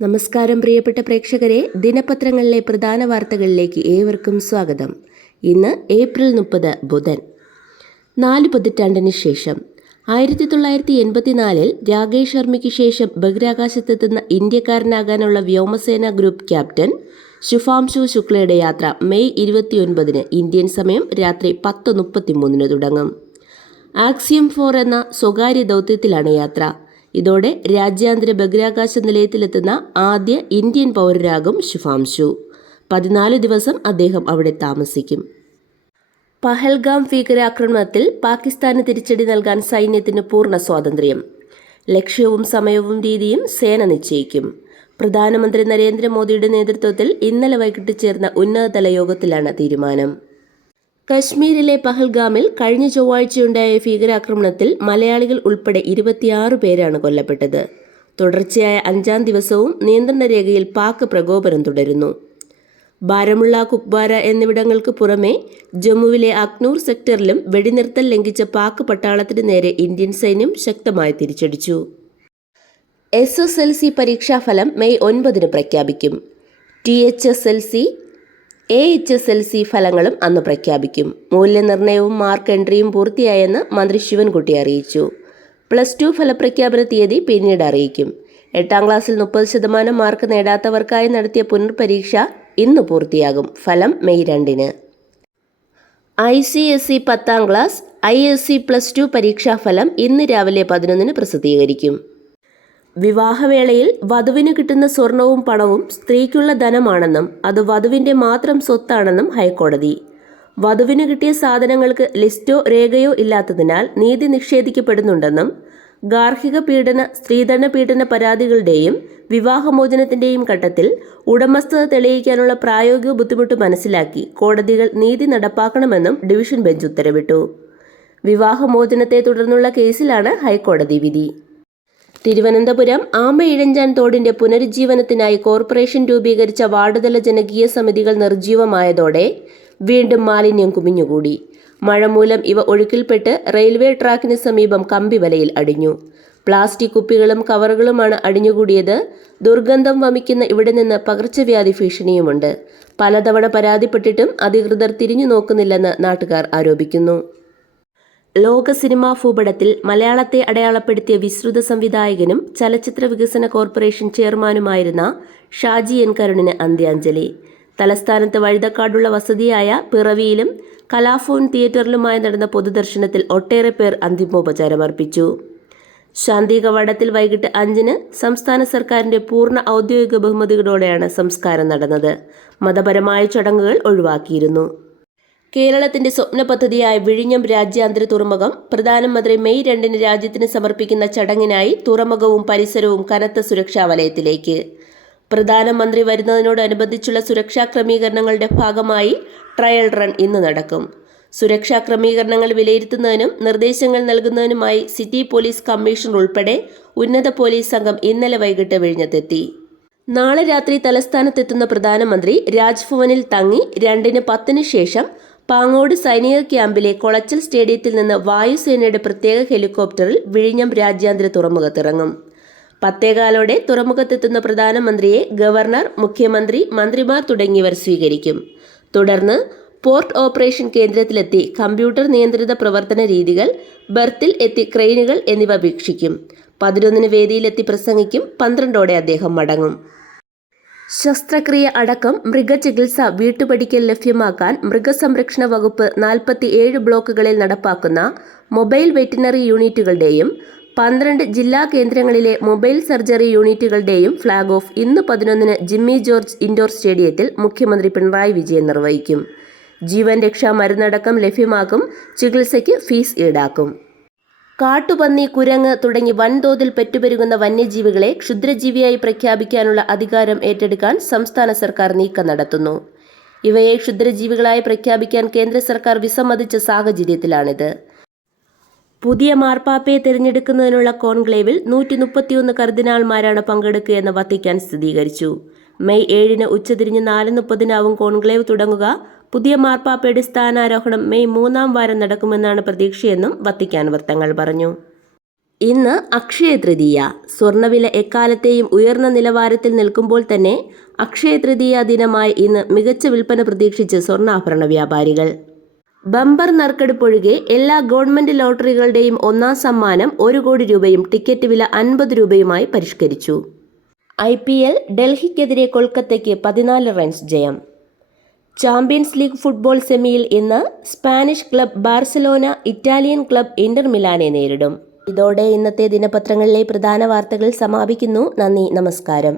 നമസ്കാരം പ്രിയപ്പെട്ട പ്രേക്ഷകരെ, ദിനപത്രങ്ങളിലെ പ്രധാന വാർത്തകളിലേക്ക് ഏവർക്കും സ്വാഗതം. ഇന്ന് ഏപ്രിൽ 30 ബുധൻ. 4 പതിറ്റാണ്ടിന് ശേഷം 1984 രാകേഷ് ശർമ്മയ്ക്ക് ശേഷം ബഹിരാകാശത്തെത്തുന്ന ഇന്ത്യക്കാരനാകാനുള്ള വ്യോമസേന ഗ്രൂപ്പ് ക്യാപ്റ്റൻ ശുഭാംശു ശുക്ലയുടെ യാത്ര മെയ് 29 ഇന്ത്യൻ സമയം രാത്രി 10:33 തുടങ്ങും. ആക്സിയം 4 എന്ന സ്വകാര്യ ദൗത്യത്തിലാണ് യാത്ര. ഇതോടെ രാജ്യാന്തര ബഹിരാകാശ നിലയത്തിലെത്തുന്ന ആദ്യ ഇന്ത്യൻ പൗരരാകും ശുഭാംശു. 14 ദിവസം അദ്ദേഹം അവിടെ താമസിക്കും. പഹൽഗാം ഭീകരാക്രമണത്തിൽ പാകിസ്ഥാന് തിരിച്ചടി നൽകാൻ സൈന്യത്തിന് പൂർണ്ണ സ്വാതന്ത്ര്യം. ലക്ഷ്യവും സമയവും രീതിയും സേന നിശ്ചയിക്കും. പ്രധാനമന്ത്രി നരേന്ദ്രമോദിയുടെ നേതൃത്വത്തിൽ ഇന്നലെ വൈകിട്ട് ചേർന്ന ഉന്നതതല യോഗത്തിലാണ് തീരുമാനം. കശ്മീരിലെ പഹൽഗാമിൽ കഴിഞ്ഞ ചൊവ്വാഴ്ചയുണ്ടായ ഭീകരാക്രമണത്തിൽ മലയാളികൾ ഉൾപ്പെടെ 26 പേരാണ് കൊല്ലപ്പെട്ടത്. തുടർച്ചയായ 5ാം ദിവസവും നിയന്ത്രണ രേഖയിൽ പാക് പ്രകോപനം തുടരുന്നു. ബാരമുള്ള, കുപ്വാര എന്നിവിടങ്ങൾക്ക് പുറമെ ജമ്മുവിലെ അഖ്നൂർ സെക്ടറിലും വെടിനിർത്തൽ ലംഘിച്ച പാക് പട്ടാളത്തിന് നേരെ ഇന്ത്യൻ സൈന്യം ശക്തമായി തിരിച്ചടിച്ചു. SSLC പരീക്ഷാഫലം മെയ് 9 പ്രഖ്യാപിക്കും. THSLC, AHSLC ഫലങ്ങളും അന്ന് പ്രഖ്യാപിക്കും. മൂല്യനിർണ്ണയവും മാർക്ക് എൻട്രിയും പൂർത്തിയായെന്ന് മന്ത്രി ശിവൻകുട്ടി അറിയിച്ചു. +2 ഫലപ്രഖ്യാപന തീയതി പിന്നീട് അറിയിക്കും. 8ാം ക്ലാസ്സിൽ 30% മാർക്ക് നേടാത്തവർക്കായി നടത്തിയ പുനർപരീക്ഷ ഇന്ന് പൂർത്തിയാകും. ഫലം മെയ് 2. ICSE 10ാം ക്ലാസ്, ISC +2 പരീക്ഷാഫലം ഇന്ന് രാവിലെ 11 പ്രസിദ്ധീകരിക്കും. വിവാഹവേളയിൽ വധുവിന് കിട്ടുന്ന സ്വർണവും പണവും സ്ത്രീക്കുള്ള ധനമാണെന്നും അത് വധുവിൻ്റെ മാത്രം സ്വത്താണെന്നും ഹൈക്കോടതി. വധുവിന് കിട്ടിയ സാധനങ്ങൾക്ക് ലിസ്റ്റോ രേഖയോ ഇല്ലാത്തതിനാൽ നീതി നിഷേധിക്കപ്പെടുന്നുണ്ടെന്നും ഗാർഹിക പീഡന, സ്ത്രീധന പീഡന പരാതികളുടെയും വിവാഹമോചനത്തിൻ്റെയും ഘട്ടത്തിൽ ഉടമസ്ഥത തെളിയിക്കാനുള്ള പ്രായോഗിക ബുദ്ധിമുട്ട് മനസ്സിലാക്കി കോടതികൾ നീതി നടപ്പാക്കണമെന്നും ഡിവിഷൻ ബെഞ്ച് ഉത്തരവിട്ടു. വിവാഹമോചനത്തെ തുടർന്നുള്ള കേസിലാണ് ഹൈക്കോടതി വിധി. തിരുവനന്തപുരം ആമയിഴഞ്ചാൻ തോടിന്റെ പുനരുജ്ജീവനത്തിനായി കോർപ്പറേഷൻ രൂപീകരിച്ച വാർഡുതല ജനകീയ സമിതികൾ നിർജ്ജീവമായതോടെ വീണ്ടും മാലിന്യം കുമിഞ്ഞുകൂടി. മഴ മൂലം ഇവ ഒഴുക്കിൽപ്പെട്ട് റെയിൽവേ ട്രാക്കിന് സമീപം കമ്പിവലയിൽ അടിഞ്ഞു. പ്ലാസ്റ്റിക് കുപ്പികളും കവറുകളുമാണ് അടിഞ്ഞുകൂടിയത്. ദുർഗന്ധം വമിക്കുന്ന ഇവിടെ നിന്ന് പകർച്ചവ്യാധി ഭീഷണിയുമുണ്ട്. പലതവണ പരാതിപ്പെട്ടിട്ടും അധികൃതർ തിരിഞ്ഞു നോക്കുന്നില്ലെന്ന് നാട്ടുകാർ ആരോപിക്കുന്നു. ലോക സിനിമാ ഭൂപടത്തിൽ മലയാളത്തെ അടയാളപ്പെടുത്തിയ വിശ്രുത സംവിധായകനും ചലച്ചിത്ര വികസന കോർപ്പറേഷൻ ചെയർമാനുമായിരുന്ന ഷാജി എൻ കരുണിന് അന്ത്യാഞ്ജലി. തലസ്ഥാനത്ത് വഴുതക്കാടുള്ള വസതിയായ പിറവിയിലും കലാഭവൻ തിയേറ്ററിലുമായി നടന്ന പൊതുദർശനത്തിൽ ഒട്ടേറെ പേർ അന്തിമോപചാരമർപ്പിച്ചു. ശാന്തി കവാടത്തിൽ വൈകിട്ട് 5 സംസ്ഥാന സർക്കാരിന്റെ പൂർണ്ണ ഔദ്യോഗിക ബഹുമതികളോടെയാണ് സംസ്കാരം നടന്നത്. മതപരമായ ചടങ്ങുകൾ ഒഴിവാക്കിയിരുന്നു. കേരളത്തിന്റെ സ്വപ്ന പദ്ധതിയായ വിഴിഞ്ഞം രാജ്യാന്തര തുറമുഖം പ്രധാനമന്ത്രി മെയ് 2 രാജ്യത്തിന് സമർപ്പിക്കുന്ന ചടങ്ങിനായി തുറമുഖവും പരിസരവും കനത്ത സുരക്ഷാ വലയത്തിലേക്ക്. പ്രധാനമന്ത്രി വരുന്നതിനോടനുബന്ധിച്ചുള്ള സുരക്ഷാ ക്രമീകരണങ്ങളുടെ ഭാഗമായി ട്രയൽ റൺ ഇന്ന് നടക്കും. സുരക്ഷാ ക്രമീകരണങ്ങൾ വിലയിരുത്തുന്നതിനും നിർദ്ദേശങ്ങൾ നൽകുന്നതിനുമായി സിറ്റി പോലീസ് കമ്മീഷണർ ഉൾപ്പെടെ ഉന്നത പോലീസ് സംഘം ഇന്നലെ വൈകിട്ട് വിഴിഞ്ഞത്തെത്തി. നാളെ രാത്രി തലസ്ഥാനത്തെത്തുന്ന പ്രധാനമന്ത്രി രാജ്ഭവനിൽ തങ്ങി 2:10 ശേഷം പാങ്ങോട് സൈനിക ക്യാമ്പിലെ കൊളച്ചൽ സ്റ്റേഡിയത്തിൽ നിന്ന് വായുസേനയുടെ പ്രത്യേക ഹെലികോപ്റ്ററിൽ വിഴിഞ്ഞം രാജ്യാന്തര തുറമുഖത്തിറങ്ങും. 10:15 തുറമുഖത്തെത്തുന്ന പ്രധാനമന്ത്രിയെ ഗവർണർ, മുഖ്യമന്ത്രി, മന്ത്രിമാർ തുടങ്ങിയവർ സ്വീകരിക്കും. തുടർന്ന് പോർട്ട് ഓപ്പറേഷൻ കേന്ദ്രത്തിലെത്തി കമ്പ്യൂട്ടർ നിയന്ത്രിത പ്രവർത്തന രീതികൾ, ബർത്തിൽ എത്തി ക്രെയിനുകൾ എന്നിവ വീക്ഷിക്കും. 11 വേദിയിലെത്തി പ്രസംഗിക്കും. 12 അദ്ദേഹം മടങ്ങും. ശസ്ത്രക്രിയ അടക്കം മൃഗചികിത്സ വീട്ടുപടിക്കൽ ലഭ്യമാക്കാൻ മൃഗസംരക്ഷണ വകുപ്പ് 47 ബ്ലോക്കുകളിൽ നടപ്പാക്കുന്ന മൊബൈൽ വെറ്റിനറി യൂണിറ്റുകളുടെയും 12 ജില്ലാ കേന്ദ്രങ്ങളിലെ മൊബൈൽ സർജറി യൂണിറ്റുകളുടെയും ഫ്ളാഗ് ഓഫ് ഇന്ന് 11 ജിമ്മി ജോർജ് ഇൻഡോർ സ്റ്റേഡിയത്തിൽ മുഖ്യമന്ത്രി പിണറായി വിജയൻ നിർവഹിക്കും. ജീവൻ രക്ഷാ മരുന്നടക്കം ലഭ്യമാക്കും. ചികിത്സയ്ക്ക് ഫീസ് ഈടാക്കും. കാട്ടുപന്നി, കുരങ്ങ് തുടങ്ങി വൻതോതിൽ പെറ്റുപെരുകുന്ന വന്യജീവികളെ ക്ഷുദ്രജീവിയായി പ്രഖ്യാപിക്കാനുള്ള അധികാരം ഏറ്റെടുക്കാൻ സംസ്ഥാന സർക്കാർ നീക്കം നടത്തുന്നു. ഇവയെ ക്ഷുദ്രജീവികളായി പ്രഖ്യാപിക്കാൻ കേന്ദ്ര സർക്കാർ വിസമ്മതിച്ച സാഹചര്യത്തിലാണിത്. പുതിയ മാർപ്പാപ്പയെ തിരഞ്ഞെടുക്കുന്നതിനുള്ള കോൺക്ലേവിൽ 131 കർദിനാൾമാരാണ് പങ്കെടുക്കുകയെന്ന് വത്തിക്കാൻ സ്ഥിരീകരിച്ചു. മെയ് 7 ഉച്ചതിരിഞ്ഞ് 4:30 കോൺക്ലേവ് തുടങ്ങുക. പുതിയ മാർപ്പാപ്പയുടെ സ്ഥാനാരോഹണം മെയ് 3-ാം വാരം നടക്കുമെന്നാണ് പ്രതീക്ഷയെന്നും വത്തിക്കാൻ വൃത്തങ്ങൾ പറഞ്ഞു. ഇന്ന് അക്ഷയ തൃതീയ. സ്വർണ്ണവില എക്കാലത്തെയും ഉയർന്ന നിലവാരത്തിൽ നിൽക്കുമ്പോൾ തന്നെ അക്ഷയ തൃതീയ ദിനമായി ഇന്ന് മികച്ച വിൽപ്പന പ്രതീക്ഷിച്ച് സ്വർണ്ണാഭരണ വ്യാപാരികൾ. ബമ്പർ നറുക്കെടുപ്പൊഴികെ എല്ലാ ഗവൺമെന്റ് ലോട്ടറികളുടെയും ഒന്നാം സമ്മാനം 1 കോടി രൂപയും ടിക്കറ്റ് വില 50 രൂപയുമായി പരിഷ്കരിച്ചു. IPL ഡൽഹിക്കെതിരെ കൊൽക്കത്തയ്ക്ക് 14 റൺസ് ജയം. ചാമ്പ്യൻസ് ലീഗ് ഫുട്ബോൾ സെമിയിൽ ഇന്ന് Spanish club Barcelona Italian club Inter മിലാനെ നേരിടും. ഇതോടെ ഇന്നത്തെ ദിനപത്രങ്ങളിലെ പ്രധാന വാർത്തകൾ സമാപിക്കുന്നു. നന്ദി, നമസ്കാരം.